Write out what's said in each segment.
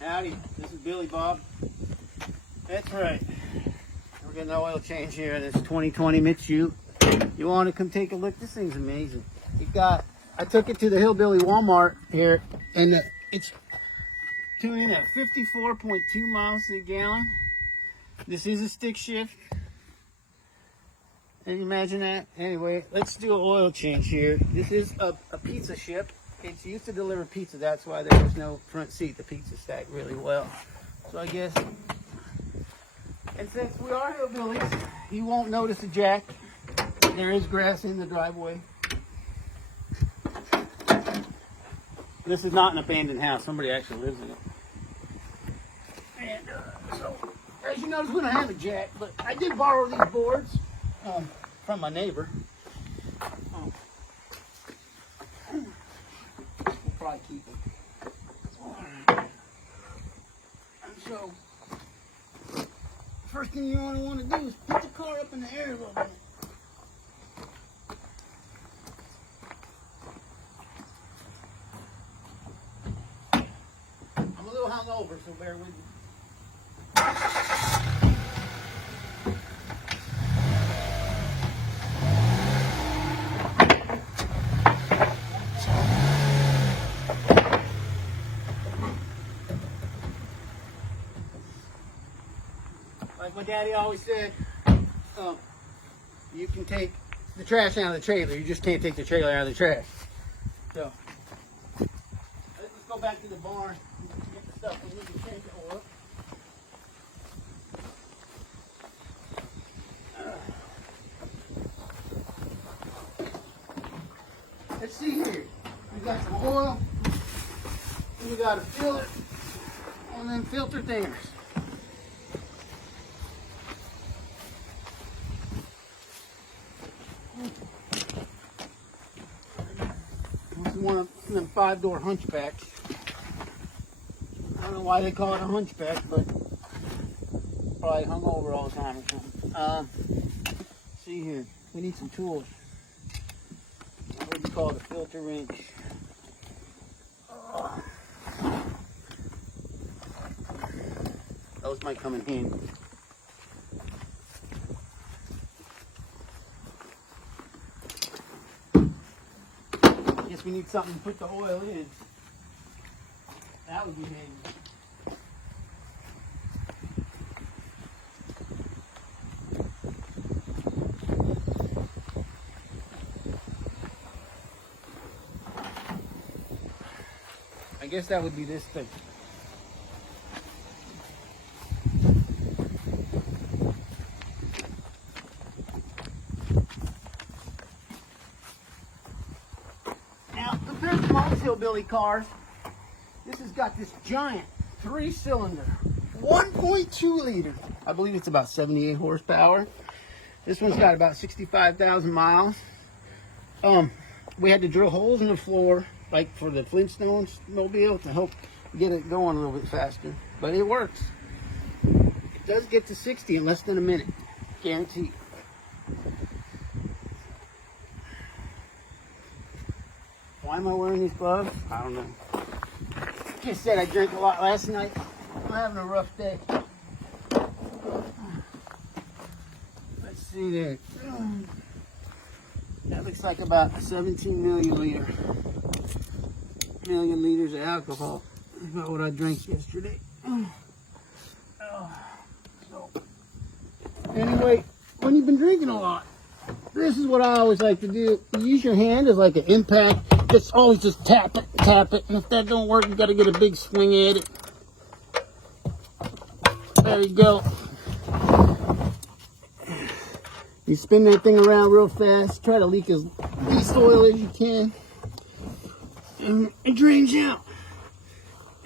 Howdy, this is Billy Bob. That's right. We're getting an oil change here in this 2020 Mitsubishi. You want to come take a look? This thing's amazing. I took it to the Hillbilly Walmart here, and it's tuning at 54.2 miles to the gallon. This is a stick shift. Can you imagine that? Anyway, let's do an oil change here. This is a pizza ship. It's used to deliver pizza. That's why there was no front seat. The pizza stacked really well. So I guess, and since we are hillbillies, you won't notice a jack. There is grass in the driveway. This is not an abandoned house. Somebody actually lives in it. And so, as you notice, we don't have a jack, but I did borrow these boards from my neighbor. We'll probably keep them. And so, first thing you want to do is put the car up in the air a little bit. I'm a little hungover, so bear with me. Like my daddy always said, you can take the trash out of the trailer, you just can't take the trailer out of the trash. So, let's just go back to the barn and get the stuff we need to change the oil. Let's see here. We got some oil, and we got a filter, and then filter thinners. This is one of them 5-door hunchbacks. I don't know why they call it a hunchback, but probably hung over all the time or something. See here, we need some tools. What do you call it? A filter wrench. Those might come in handy. Guess we need something to put the oil in. That would be handy. I guess that would be this thing. Now, compared to most hillbilly cars, this has got this giant 3-cylinder, 1.2 liter. I believe it's about 78 horsepower. This one's got about 65,000 miles. We had to drill holes in the floor, like for the Flintstones mobile, to help get it going a little bit faster. But it works. It does get to 60 in less than a minute. Guaranteed. Why am I wearing these gloves? I don't know. Like I said, I drank a lot last night. I'm having a rough day. Let's see there. That looks like about 17 million liters of alcohol. That's about what I drank yesterday. So, anyway, when you've been drinking a lot, this is what I always like to do. You use your hand as like an impact. Just always just tap it, and if that don't work, you got to get a big swing at it. There you go. You spin that thing around real fast. Try to leak as least oil as you can. And it drains out.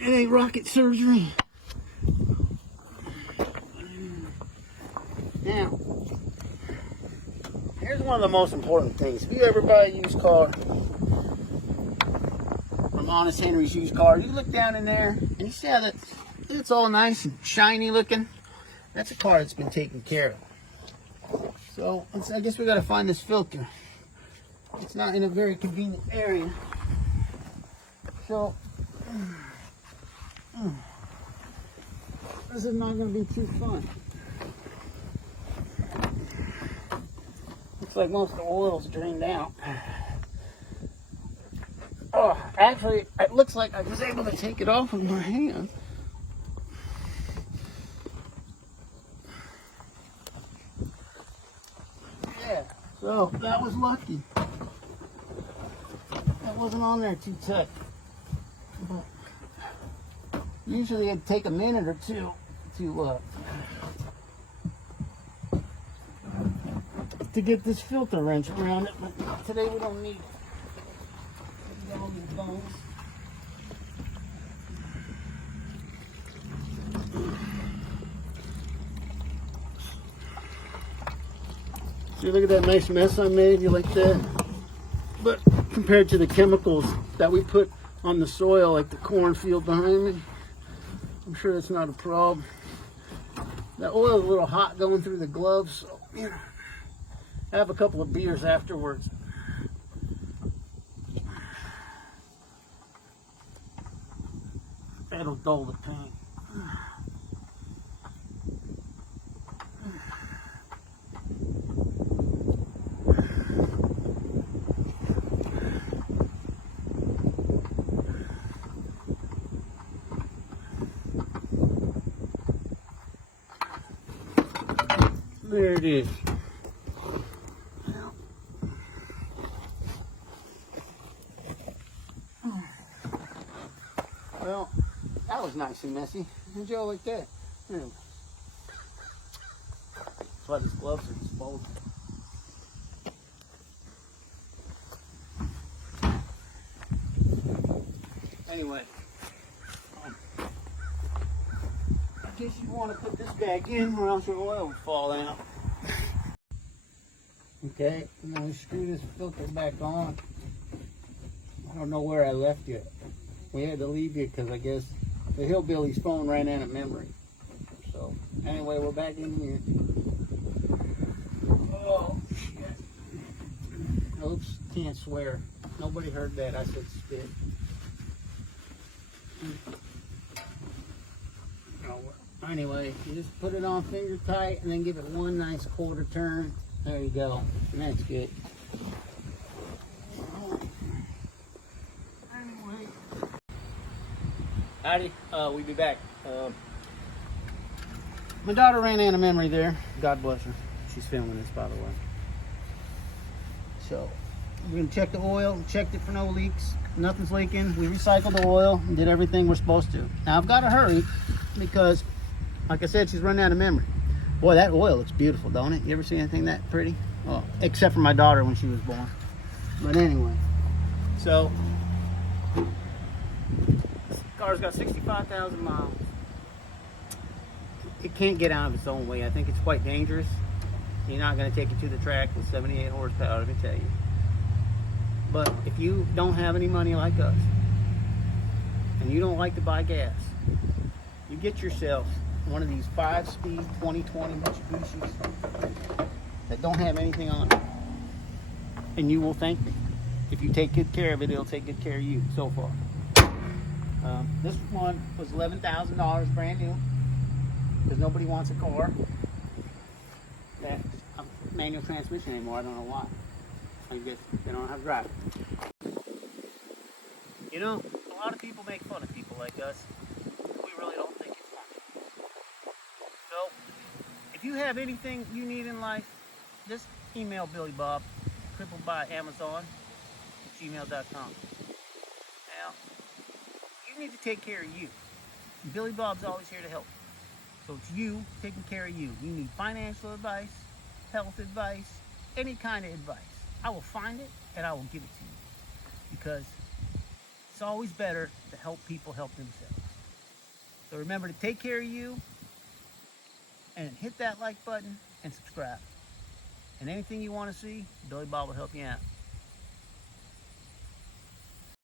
It ain't rocket surgery. Now, here's one of the most important things. If you ever buy a used car from Honest Henry's Used Car, you look down in there and you see how it's all nice and shiny looking. That's a car that's been taken care of. So I guess we got to find this filter. It's not in a very convenient area. So This is not going to be too fun. Looks like most of the oil's drained out. Oh, actually, it looks like I was able to take it off with my hand. Yeah, so that was lucky. That wasn't on there too tight. But usually it'd take a minute or two to get this filter wrench around it, but today we don't need it. We got all these bones. See, look at that nice mess I made. You like that? But compared to the chemicals that we put on the soil, like the cornfield behind me, I'm sure that's not a problem. That oil is a little hot going through the gloves, so you know, have a couple of beers afterwards. That'll dull the pain. There it is. Well, that was nice and messy. How'd y'all like that? Anyway. That's why these gloves are disposable. Anyway. I guess you want to put this back in or else your oil will fall out. Okay, I'm going to screw this filter back on. I don't know where I left you. We had to leave you because I guess the hillbilly's phone ran out of memory. So, anyway, we're back in here. Oh, shit. Oops, can't swear. Nobody heard that. I said spit. Anyway, you just put it on finger tight and then give it one nice quarter turn. There you go. And that's good. Anyway. Howdy, we'll be back. My daughter ran out of memory there. God bless her. She's filming this, by the way. So, we're going to check the oil. Checked it for no leaks. Nothing's leaking. We recycled the oil and did everything we're supposed to. Now, I've got to hurry because, like I said, she's running out of memory. Boy, that oil looks beautiful, don't it? You ever see anything that pretty? Well, except for my daughter when she was born. But anyway, so this car's got 65,000 miles. It can't get out of its own way. I think it's quite dangerous. You're not going to take it to the track with 78 horsepower, let me tell you. But if you don't have any money like us, and you don't like to buy gas, you get yourself one of these 5-speed 2020 Mitsubishis that don't have anything on it. And you will thank me. If you take good care of it, it'll take good care of you so far. This one was $11,000 brand new because nobody wants a car that's a manual transmission anymore. I don't know why. I guess they don't know how to drive it. You know, a lot of people make fun of people like us. We really don't think it's funny. So, if you have anything you need in life, just email Billy Bob, crippled by Amazon, gmail.com. Now, you need to take care of you. Billy Bob's always here to help. So it's you taking care of you. You need financial advice, health advice, any kind of advice. I will find it and I will give it to you. Because it's always better to help people help themselves. So remember to take care of you and hit that like button and subscribe. And anything you want to see, Billy Bob will help you out.